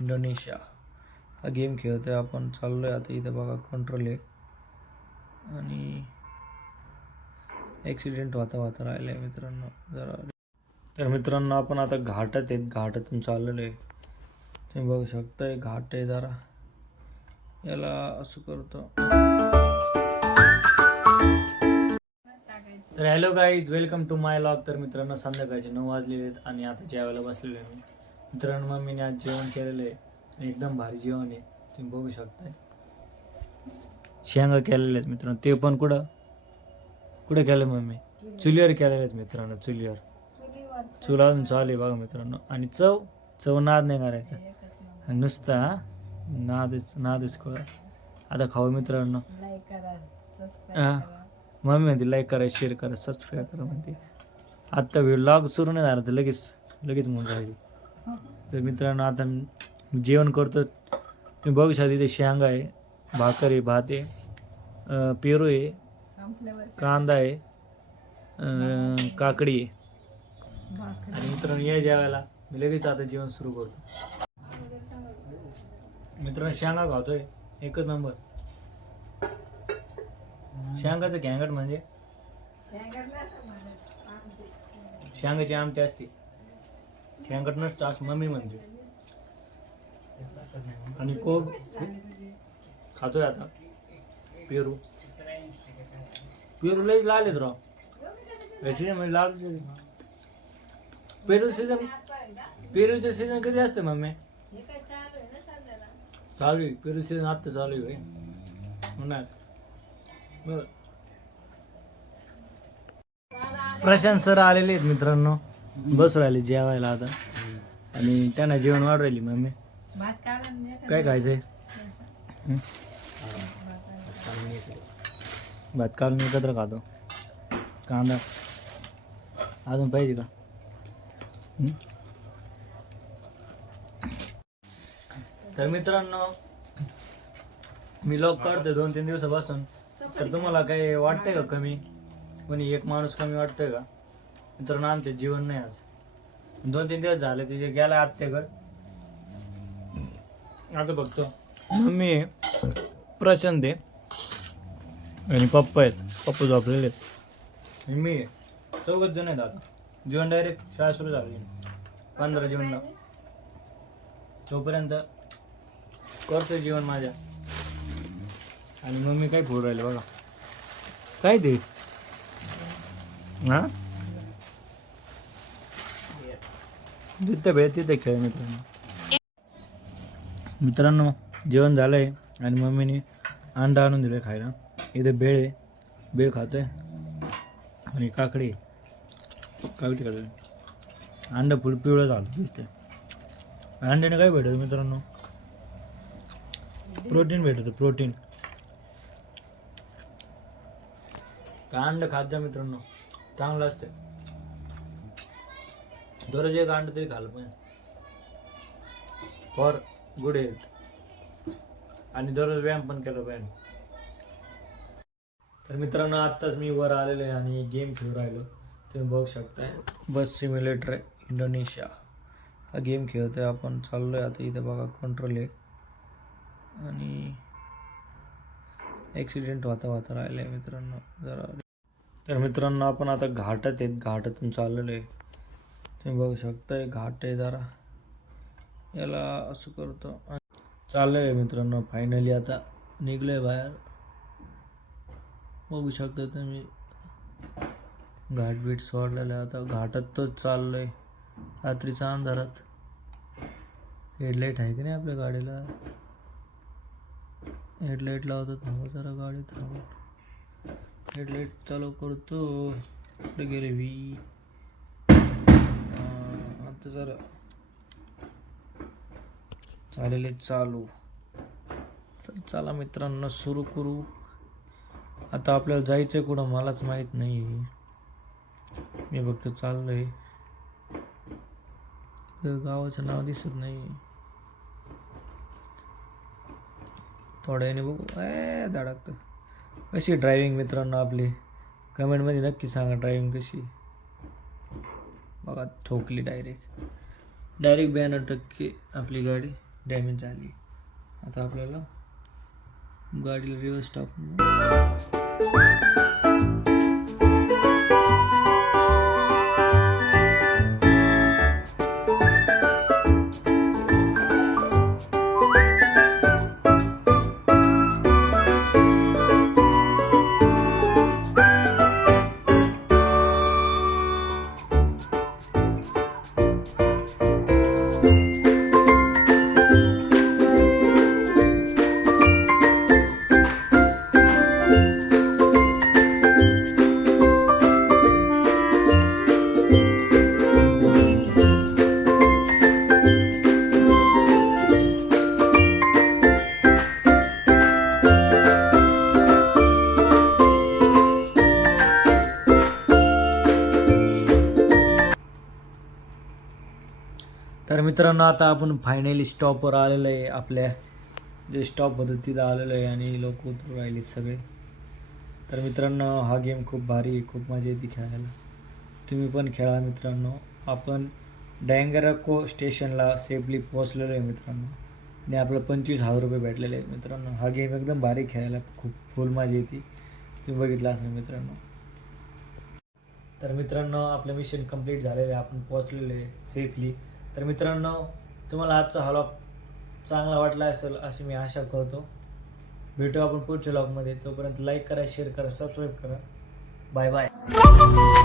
Indonesia हा game खेळतोय आपण. चाललोय आता. इथं बघा कंट्रोल आहे आणि ॲक्सिडेंट होता राहिलं आहे मित्रांनो जरा. तर मित्रांनो आपण आता घाटात आहेत, घाटातून चाललेलो आहे. तुम्ही बघू शकताय घाट आहे जरा. याला असं करतो. तर hello guys, welcome to my vlog. तर मित्रांनो संध्याकाळचे 9 वाजलेले आहेत आणि आता जेवायला बसलेलो आहे मी. मित्रांनो मम्मीने आज जेवण केलेलं आहे आणि एकदम भारी जेवण आहे. तुम्ही बघू शकताय शेंगा केलेल्या आहेत मित्रांनो. ते पण कुठे केलं मम्मी? चुलीवर केलेले आहेत मित्रांनो, चुलीवर. चूल अजून चालू आहे बघा मित्रांनो. आणि चव नाद नाही करायचा नुसता नादच कळ. आता खाऊ मित्रांनो. मम्मी म्हणते लाईक करा, शेअर करा, सबस्क्राईब करा म्हणते. आत्ता व्लॉग सुरू नाही झाला तर लगेच म्हणून राहिली. तर मित्रांनो आता जेवण करतो. तुम्ही बघू शकता इथे शेंगा आहे, भाकर आहे, भात आहे, पेरू आहे, कांदा आहे, काकडी आहे. आणि मित्रांनो या जेवायला मी लगेच आता जेवण सुरू करतो. मित्रांनो शेंगा खातोय एकच नंबर. शेंगाचं कॅंगट म्हणजे शेंगाची आमटी असते, कॅंगट नसतं असं मम्मी म्हणते. आणि कोब खातोय आता. पेरू लईच लाल आहेत राव. सीजन म्हणजे लाल. पेरूचं सीजन कधी असतं मम्मी? चालू आहे पेरू सीजन, आत्ता चालू आहे उन्हाळ्यात. प्रशांत सर आलेले आहेत मित्रांनो, बस राहिले जेवायला आता. आणि त्यांना जेवण वाढ राहिली. मम्मी काय खायचंय? भात काढून एकत्र खातो. कांदा अजून पाहिजे का? तर मित्रांनो मी लॉग काढतोय 2-3 दिवसापासून. तर तुम्हाला काही वाटतंय का कमी? कोणी एक माणूस कमी वाटतोय का? मित्रांनो आमचे जीवन नाही आज. 2-3 दिवस झाले तिथे गेला आत्याकडे. आता बघतो मम्मी आहे, प्रशांत आहे आणि पप्पा आहेत. पप्पा झोपलेले आहेत आणि मी आहे. 4 जण आहेत. आता जीवन डायरेक्ट शाळा सुरू झाली 15 जूनला. तोपर्यंत करतोय जीवन माझ्या. आणि मम्मी काय फोड राहिले बघा. काय ते हा जिथे भेट तिथे खेळ. मित्रांनो जेवण झालंय आणि मम्मीने अंडा आणून दिलं खायला. इथे बेळ आहे, बेळ खातोय आणि काकडी काढली. अंडा फुल पिवळं झालं दिसतंय. अंड्याने काय भेटतं मित्रांनो? प्रोटीन भेटतं, प्रोटीन. अंड खात जा मित्रांनो, चांगलं असतं. दररोज एक अंड तरी खाल्लं पाहिजे फॉर गुड हेल्थ. आणि दररोज व्यायाम पण केलं पाहिजे. तर मित्रांनो आत्ताच मी वर आलेलो आहे आणि गेम खेळू राहिलो. तुम्ही बघू शकताय बस सिम्युलेटर आहे इंडोनेशिया हा गेम खेळतोय आपण. चाललोय आता. इथं बघा कंट्रोल आहे आणि ॲक्सिडेंट होता राहिलं आहे मित्रांनो जरा. तर मित्रांनो आपण आता घाटात आहेत, घाटातून चाललेलो आहे. तुम्ही बघू शकताय घाट आहे जरा. याला असं करतो. चाललं आहे मित्रांनो. फायनली आता निघलो आहे बाहेर. बघू शकता तुम्ही घाट बीट सोडलेलं आहे. आता घाटातच चाललो आहे रात्रीच्या अंधारात. हेडलाईट आहे की नाही आपल्या गाडीला? हेडलाईट लावतो. थांबा जरा, गाडी थांबा. हेडलाईट चालू करतो. कुठे गेले मी? आता जरा झालेले चालू. तर चला मित्रांनो सुरू करू. आता आपल्याला जायचं आहे कुठं मलाच माहीत नाही. मी फक्त चाललोय. गावाचं नाव दिसत नाही. थोड्या वेळाने बघू. धडकतं. कशी ड्रायव्हिंग मित्रांनो आपली? कमेंटमध्ये नक्की सांगा ड्रायव्हिंग कशी. बघा ठोकली डायरेक्ट 92% आपली गाडी. डॅमेज झाली. आता आपल्याला गाडीला रिवर्स टाकून तर मित्रांनो आता आपण फायनली स्टॉपवर आलेलो आहे. आपल्या जे स्टॉप होतं तिथं आलेलो आहे आणि लोक उतरू राहिले सगळे. तर मित्रांनो हा गेम खूप भारी आहे, खूप मजा येते खेळायला. तुम्ही पण खेळा मित्रांनो. आपण डँगराको स्टेशनला सेफली पोहोचलेलो आहे मित्रांनो आणि आपलं 25,000 रुपये भेटलेले आहेत मित्रांनो. हा गेम एकदम भारी खेळायला, खूप फुल मजा येते. तुम्ही बघितलं असेल मित्रांनो. तर मित्रांनो आपलं मिशन कंप्लीट झालेलं आहे, आपण पोहोचलेलो आहे सेफली. तर मित्रांनो तुम्हाला आजचा हा व्लॉग चांगला वाटला असेल अशी मी आशा करतो. भेटू आपण पुढच्या व्लॉगमध्ये. तोपर्यंत लाईक करा, शेअर करा, सबस्क्राईब करा. Bye bye.